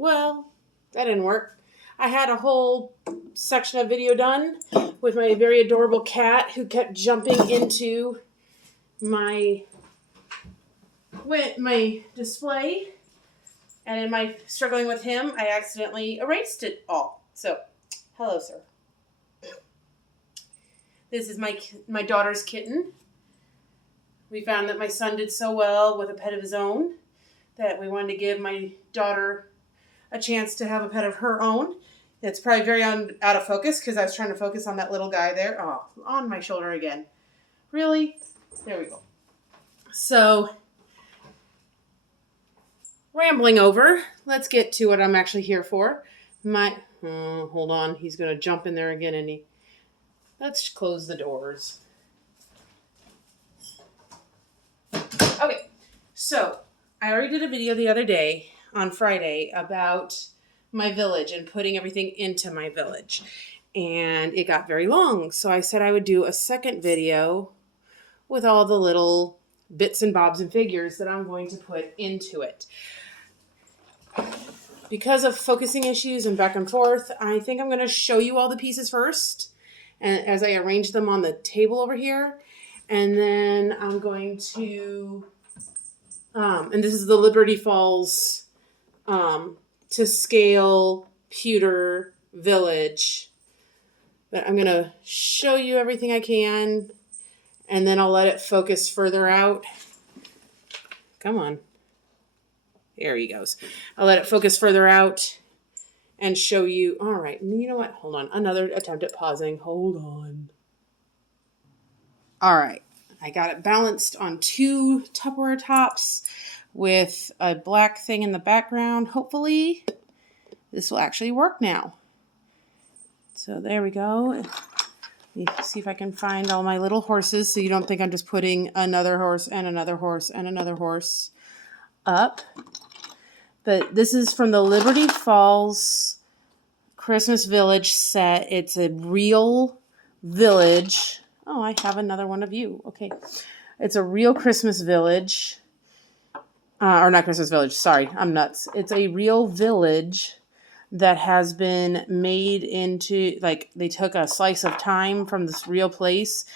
Well, that didn't work. I had a whole section of video done with my very adorable cat who kept jumping into my display. And in my struggling with him, I accidentally erased it all. So, hello, sir. This is my daughter's kitten. We found that my son did so well with a pet of his own that we wanted to give my daughter a chance to have a pet of her own. It's probably very out of focus because I was trying to focus on that little guy there. Oh, on my shoulder again. Really? There we go. So, rambling over, let's get to what I'm actually here for. Hold on, he's going to jump in there again, and let's close the doors. Okay, so I already did a video the other day on Friday about my village and putting everything into my village, and it got very long, so I said I would do a second video with all the little bits and bobs and figures that I'm going to put into it. Because of focusing issues and back and forth, I think I'm going to show you all the pieces first, and as I arrange them on the table over here, and then I'm going to, and this is the Liberty Falls to scale pewter village. But I'm going to show you everything I can, and then I'll let it focus further out. Come on. There he goes. I'll let it focus further out and show you. All right. You know what? Hold on. Another attempt at pausing. Hold on. All right. I got it balanced on 2 Tupperware tops with a black thing in the background. Hopefully this will actually work now. So there we go. Let me see if I can find all my little horses so you don't think I'm just putting another horse and another horse and another horse up. But this is from the Liberty Falls Christmas Village set. It's a real village. Oh, I have another one of you. Okay. It's a real Christmas village. Or not Christmas village. Sorry, I'm nuts. It's a real village that has been made into, like, they took a slice of time from this real place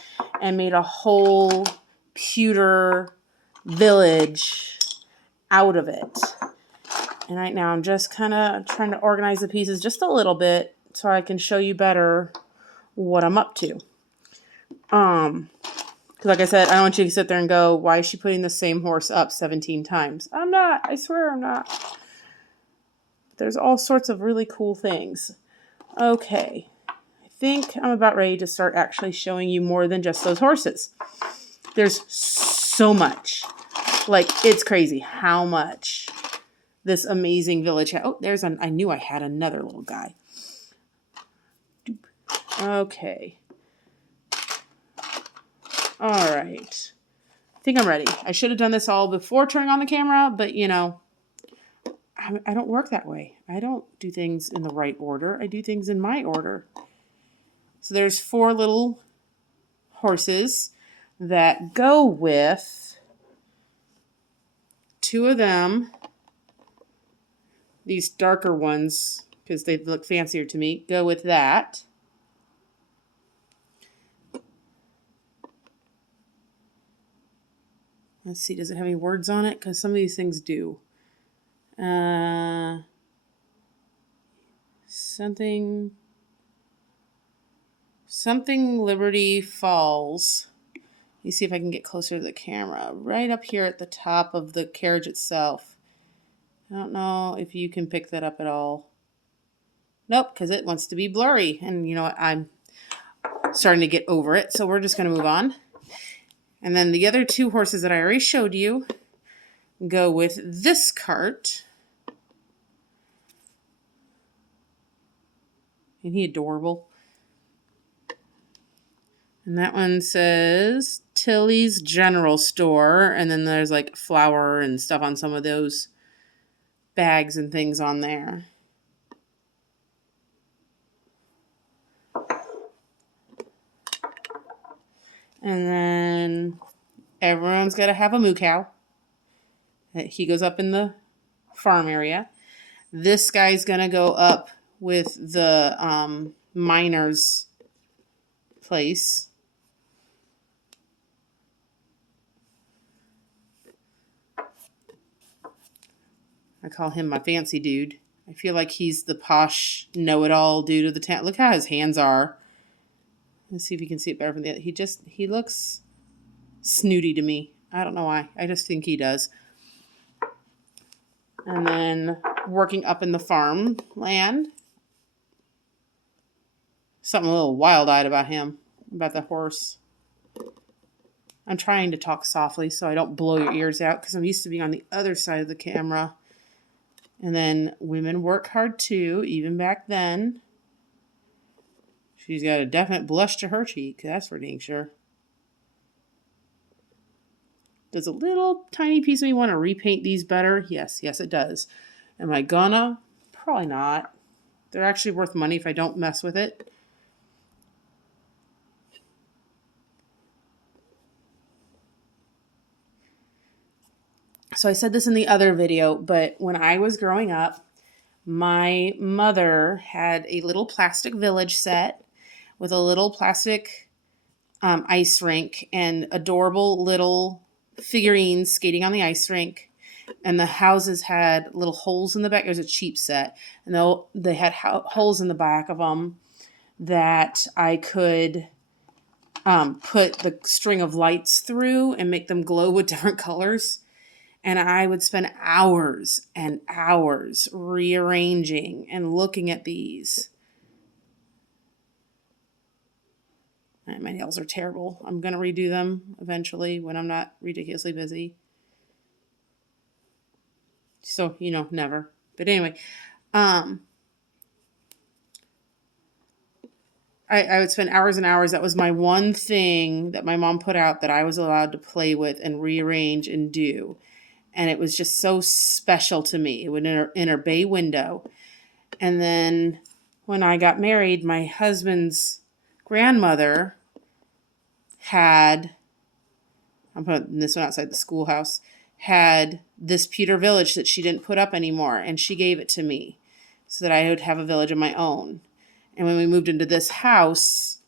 and made a whole pewter village out of it. And right now I'm just kind of trying to organize the pieces just a little bit so I can show you better what I'm up to. Because like I said, I don't want you to sit there and go, why is she putting the same horse up 17 times? I'm not. I swear I'm not. There's all sorts of really cool things. Okay. I think I'm about ready to start actually showing you more than just those horses. There's so much. Like, it's crazy how much this amazing village has. Oh, I knew I had another little guy. Okay. All right. I think I'm ready. I should have done this all before turning on the camera, but you know, I don't work that way. I don't do things in the right order. I do things in my order. So there's 4 little horses that go with 2 of them. These darker ones, because they look fancier to me, go with that. Let's see, does it have any words on it? Because some of these things do. Something Liberty Falls. Let me see if I can get closer to the camera. Right up here at the top of the carriage itself. I don't know if you can pick that up at all. Nope, because it wants to be blurry. And you know what? I'm starting to get over it. So we're just going to move on. And then the other 2 horses that I already showed you go with this cart. Isn't he adorable? And that one says Tilly's General Store. And then there's like flour and stuff on some of those bags and things on there. And then everyone's got to have a moo cow. He goes up in the farm area. This guy's going to go up with the miner's place. I call him my fancy dude. I feel like he's the posh know-it-all dude of the town. Look how his hands are. Let's see if you can see it better from the other. He looks snooty to me. I don't know why. I just think he does. And then working up in the farm land. Something a little wild-eyed about him, about the horse. I'm trying to talk softly so I don't blow your ears out because I'm used to being on the other side of the camera. And then women work hard too, even back then. She's got a definite blush to her cheek, that's for dang sure. Does a little tiny piece of me want to repaint these better? Yes, it does. Am I gonna? Probably not. They're actually worth money if I don't mess with it. So I said this in the other video, but when I was growing up, my mother had a little plastic village set with a little plastic ice rink and adorable little figurines skating on the ice rink. And the houses had little holes in the back. It was a cheap set. And they had holes in the back of them that I could put the string of lights through and make them glow with different colors. And I would spend hours and hours rearranging and looking at these. And my nails are terrible. I'm going to redo them eventually when I'm not ridiculously busy. So, never. But anyway, I would spend hours and hours. That was my one thing that my mom put out that I was allowed to play with and rearrange and do. And it was just so special to me. It would in her bay window. And then when I got married, my husband's grandmother had, I'm putting this one outside the schoolhouse, had this pewter village that she didn't put up anymore. And she gave it to me so that I would have a village of my own. And when we moved into this house,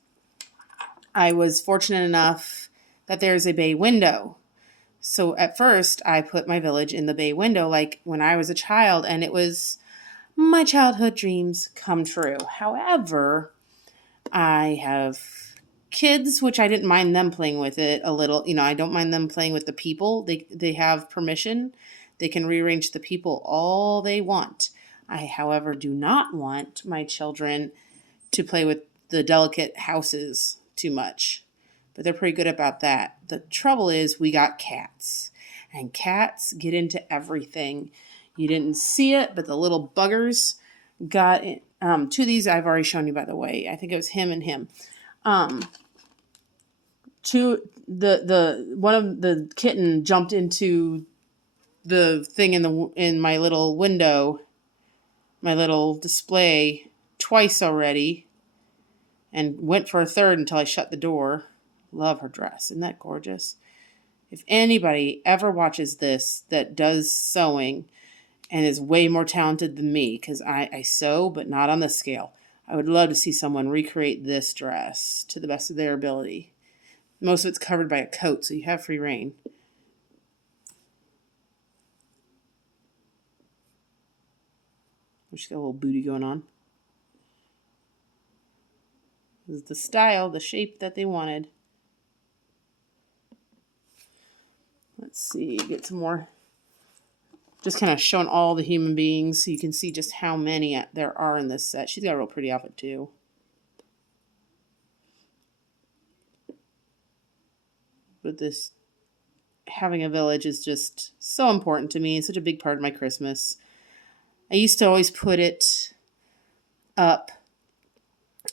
I was fortunate enough that there's a bay window. So at first, I put my village in the bay window like when I was a child, and it was my childhood dreams come true. However, I have kids, which I didn't mind them playing with it a little. I don't mind them playing with the people. They have permission. They can rearrange the people all they want. I, however, do not want my children to play with the delicate houses too much. But they're pretty good about that. The trouble is we got cats. And cats get into everything. You didn't see it, but the little buggers got it. Two of these I've already shown you, by the way. I think it was him and him. One of the kitten jumped into the thing in my little window, my little display, twice already, and went for a third until I shut the door. Love her dress. Isn't that gorgeous? If anybody ever watches this that does sewing and is way more talented than me, because I sew, but not on this scale, I would love to see someone recreate this dress to the best of their ability. Most of it's covered by a coat, so you have free reign. She's got a little booty going on. This is the style, the shape that they wanted. Let's see, get some more. Just kind of showing all the human beings so you can see just how many there are in this set. She's got a real pretty outfit too. But this having a village is just so important to me. It's such a big part of my Christmas. I used to always put it up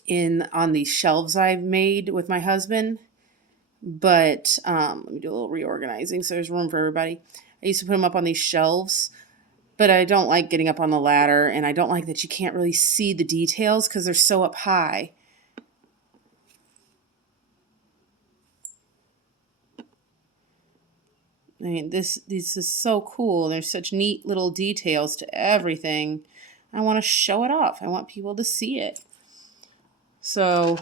on these shelves I've made with my husband. But let me do a little reorganizing so there's room for everybody. I used to put them up on these shelves, but I don't like getting up on the ladder, and I don't like that you can't really see the details because they're so up high. I mean, this is so cool. There's such neat little details to everything. I want to show it off. I want people to see it. So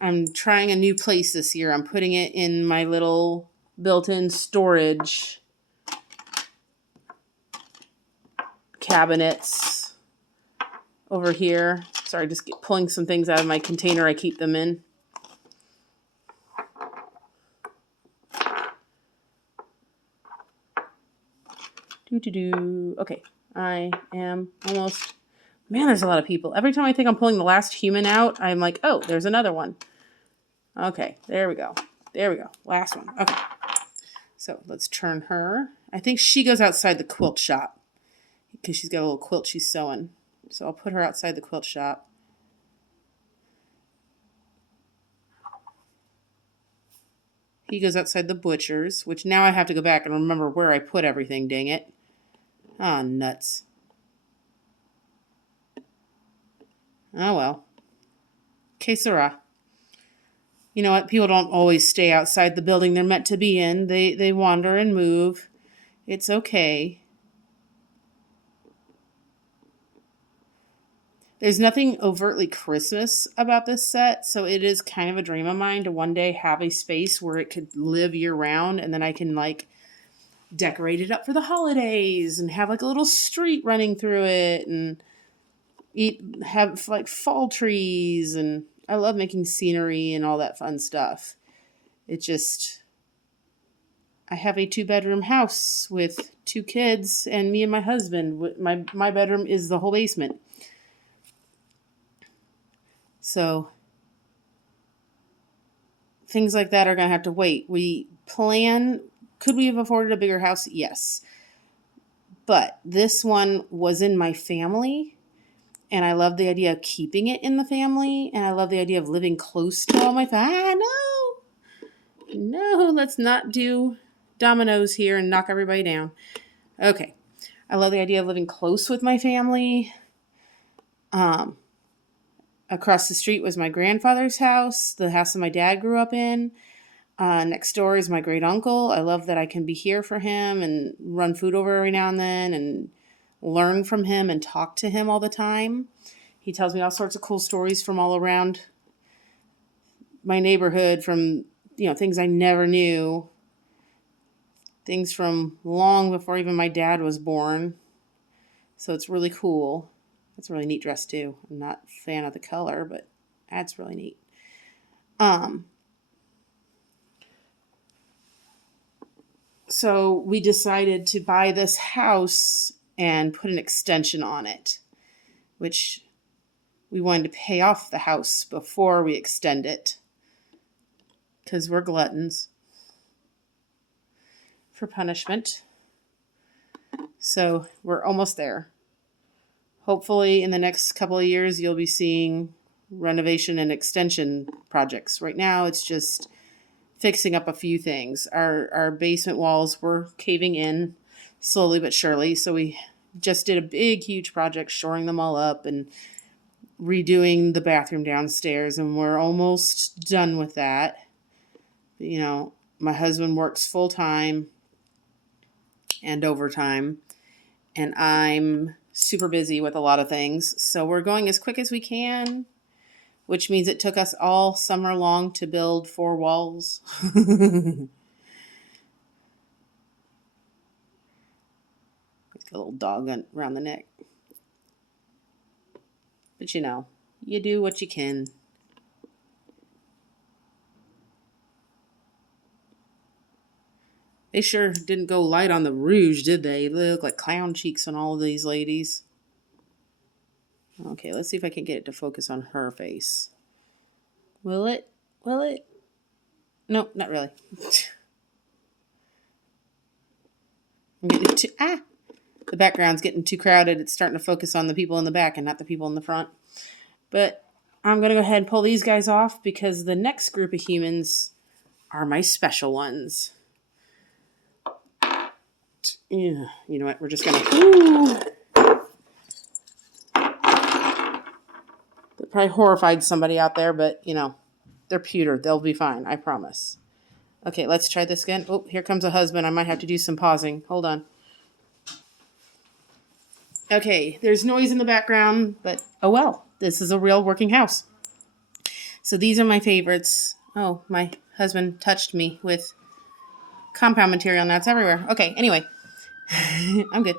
I'm trying a new place this year. I'm putting it in my little built-in storage cabinets over here. Sorry, just pulling some things out of my container I keep them in. Okay, I am almost... Man, there's a lot of people. Every time I think I'm pulling the last human out, I'm like, oh, there's another one. Okay, there we go. There we go. Last one. Okay. So let's turn her. I think she goes outside the quilt shop because she's got a little quilt she's sewing. So I'll put her outside the quilt shop. He goes outside the butcher's, which now I have to go back and remember where I put everything, dang it. Ah, nuts. Oh, well. Que sera. You know what? People don't always stay outside the building they're meant to be in. They wander and move. It's okay. There's nothing overtly Christmas about this set, so it is kind of a dream of mine to one day have a space where it could live year-round, and then I can, like, decorate it up for the holidays and have, like, a little street running through it and have, like, fall trees, and I love making scenery and all that fun stuff. It just... I have a 2-bedroom house with 2 kids and me and my husband. My bedroom is the whole basement. So things like that are going to have to wait. Could we have afforded a bigger house? Yes. But this one was in my family, and I love the idea of keeping it in the family, and I love the idea of living close to all my family. No, let's not do dominoes here and knock everybody down. Okay. I love the idea of living close with my family. Across the street was my grandfather's house, the house that my dad grew up in. Next door is my great uncle. I love that I can be here for him and run food over every now and then and learn from him and talk to him all the time. He tells me all sorts of cool stories from all around my neighborhood, from, things I never knew. Things from long before even my dad was born. So it's really cool. It's a really neat dress too. I'm not a fan of the color, but that's really neat. So we decided to buy this house and put an extension on it, which we wanted to pay off the house before we extend it, because we're gluttons for punishment. So we're almost there. Hopefully in the next couple of years, you'll be seeing renovation and extension projects. Right now, it's just fixing up a few things. Our basement walls were caving in slowly but surely. So we just did a big, huge project, shoring them all up and redoing the bathroom downstairs. And we're almost done with that. My husband works full time and overtime. And I'm super busy with a lot of things. So we're going as quick as we can, which means it took us all summer long to build 4 walls. Got a little dog around the neck. But you do what you can. They sure didn't go light on the rouge, did they? They look like clown cheeks on all of these ladies. Okay, let's see if I can get it to focus on her face. Will it? Will it? No, not really. I'm getting the background's getting too crowded. It's starting to focus on the people in the back and not the people in the front. But I'm going to go ahead and pull these guys off because the next group of humans are my special ones. Yeah, you know what? We're just going to... That probably horrified somebody out there, but, they're pewter. They'll be fine. I promise. Okay, let's try this again. Oh, here comes a husband. I might have to do some pausing. Hold on. Okay, there's noise in the background, but oh well. This is a real working house. So these are my favorites. Oh, my husband touched me with compound material. Now it's everywhere. Okay, anyway. I'm good.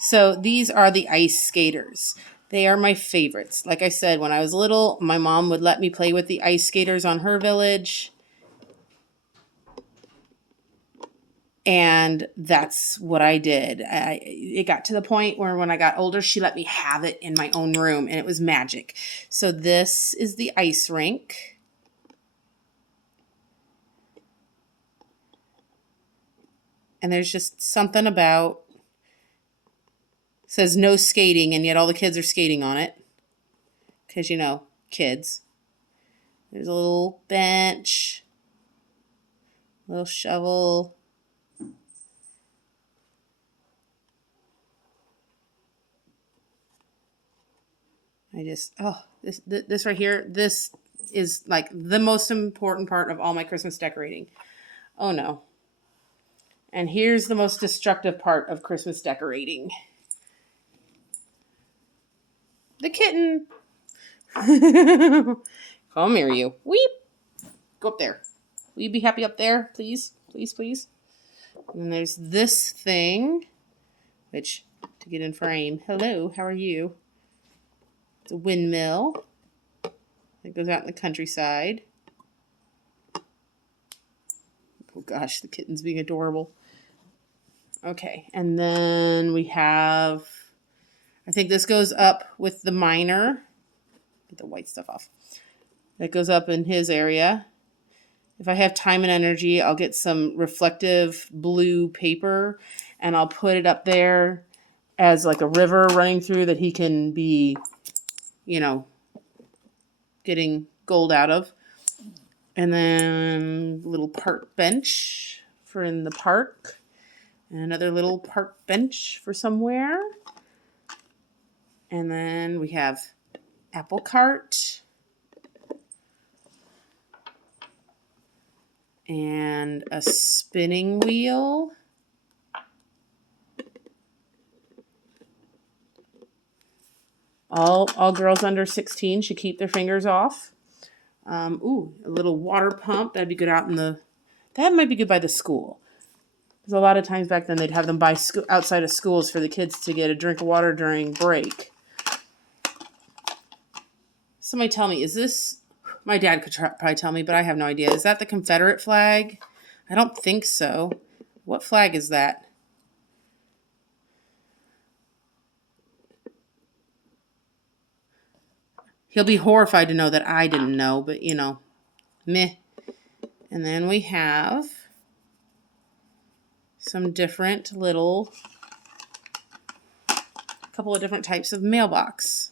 So these are the ice skaters. They are my favorites. Like I said, when I was little, my mom would let me play with the ice skaters on her village. And that's what I did. It got to the point where when I got older, she let me have it in my own room, and it was magic. So this is the ice rink. And there's just something about, says no skating, and yet all the kids are skating on it. Because, you know, kids. There's a little bench, little shovel. This right here, this is like the most important part of all my Christmas decorating. Oh no. And here's the most destructive part of Christmas decorating. The kitten. Come here, you. Weep. Go up there. Will you be happy up there, please? Please, please. And there's this thing, which, to get in frame. Hello, how are you? It's a windmill that goes out in the countryside. Oh gosh, the kitten's being adorable. Okay, and then we have, I think this goes up with the miner. Get the white stuff off. That goes up in his area. If I have time and energy, I'll get some reflective blue paper and I'll put it up there as like a river running through that he can be, you know, getting gold out of. And then a little park bench for in the park. And another little park bench for somewhere. And then we have apple cart. And a spinning wheel. All girls under 16 should keep their fingers off. A little water pump. That'd be good out in the... That might be good by the school. Because a lot of times back then they'd have them by outside of schools for the kids to get a drink of water during break. Somebody tell me, is this... My dad could probably tell me, but I have no idea. Is that the Confederate flag? I don't think so. What flag is that? He'll be horrified to know that I didn't know, but, you know, meh. And then we have some different little, couple of different types of mailbox.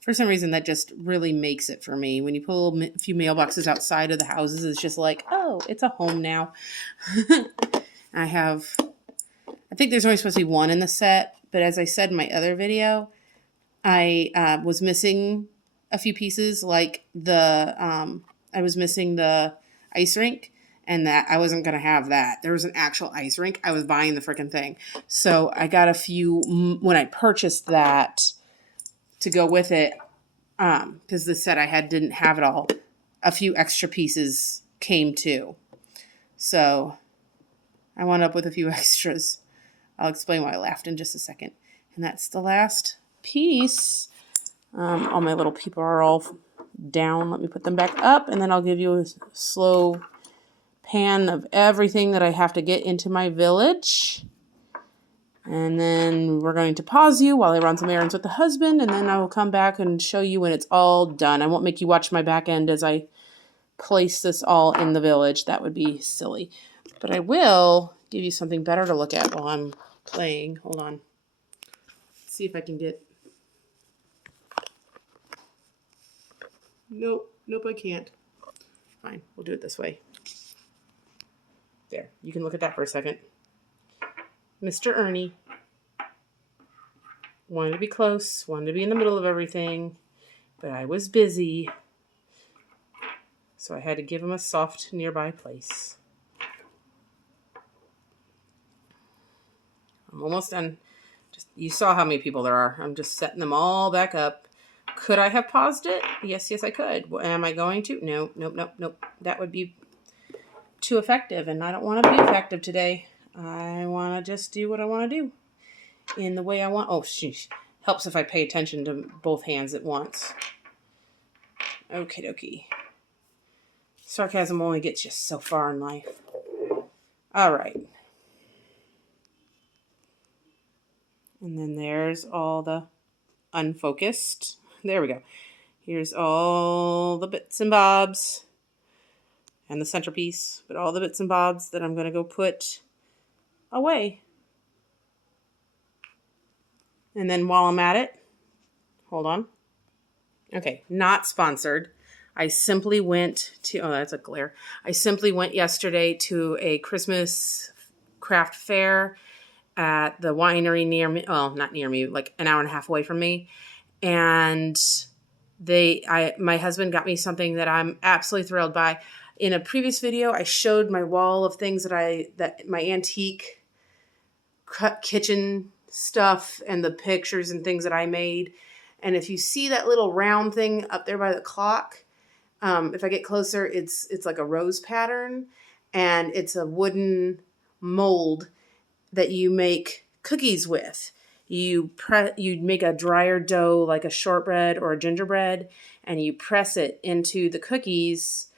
For some reason, that just really makes it for me. When you pull a few mailboxes outside of the houses, it's just like, oh, it's a home now. I think there's only supposed to be one in the set, but as I said in my other video, I was missing a few pieces, like I was missing the ice rink, and that I wasn't going to have that. There was an actual ice rink. I was buying the freaking thing. So I got a few, when I purchased that, to go with it, because the set I had didn't have it all. A few extra pieces came too. So I wound up with a few extras. I'll explain why I laughed in just a second. And that's the last piece. All my little people are all down. Let me put them back up, and then I'll give you a slow pan of everything that I have to get into my village. And then we're going to pause you while I run some errands with the husband, and then I will come back and show you when it's all done. I won't make you watch my back end as I place this all in the village. That would be silly. But I will give you something better to look at while I'm playing. Hold on. Let's see if I can get... Nope, I can't. Fine, we'll do it this way. There, you can look at that for a second. Mr. Ernie. Wanted to be close, wanted to be in the middle of everything, but I was busy. So I had to give him a soft nearby place. I'm almost done. You saw how many people there are. I'm just setting them all back up. Could I have paused it? Yes, I could. Am I going to? No, nope. That would be too effective, and I don't want to be effective today. I want to just do what I want to do in the way I want. Oh, sheesh. Helps if I pay attention to both hands at once. Okie dokie. Sarcasm only gets you so far in life. All right. And then there's all the unfocused. There we go. Here's all the bits and bobs and the centerpiece, but all the bits and bobs that I'm going to go put away. And then while I'm at it, hold on. Okay, not sponsored. I simply went to, oh, that's a glare. I simply went yesterday to a Christmas craft fair at the winery near me. Well, not near me, like an hour and a half away from me. And my husband got me something that I'm absolutely thrilled by. In a previous video, I showed my wall of things that my antique kitchen stuff and the pictures and things that I made. And if you see that little round thing up there by the clock, if I get closer, it's like a rose pattern, and it's a wooden mold that you make cookies with. You make a drier dough like a shortbread or a gingerbread, and you press it into the cookies,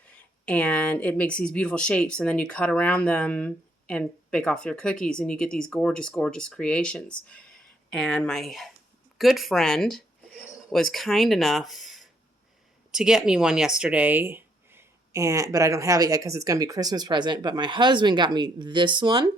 and it makes these beautiful shapes, and then you cut around them and bake off your cookies, and you get these gorgeous, gorgeous creations. And my good friend was kind enough to get me one yesterday, but I don't have it yet because it's going to be a Christmas present. But my husband got me this one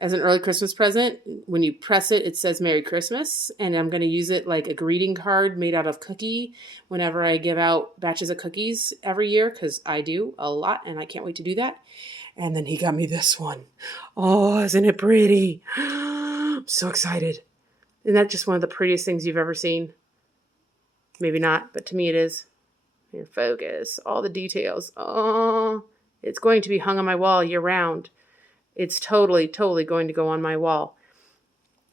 as an early Christmas present. When you press it, it says Merry Christmas, and I'm going to use it like a greeting card made out of cookie whenever I give out batches of cookies every year, because I do a lot, and I can't wait to do that. And then he got me this one. Oh, isn't it pretty? I'm so excited. Isn't that just one of the prettiest things you've ever seen? Maybe not, but to me it is. Here, focus. All the details. Oh, it's going to be hung on my wall year round. It's totally going to go on my wall.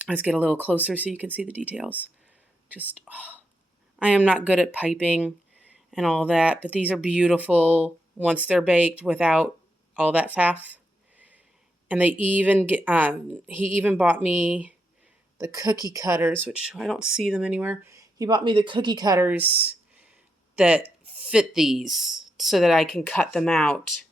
Let's get a little closer so you can see the details. I am not good at piping and all that, but these are beautiful once they're baked without all that faff. And they even he even bought me the cookie cutters, which I don't see them anywhere. He bought me the cookie cutters that fit these so that I can cut them out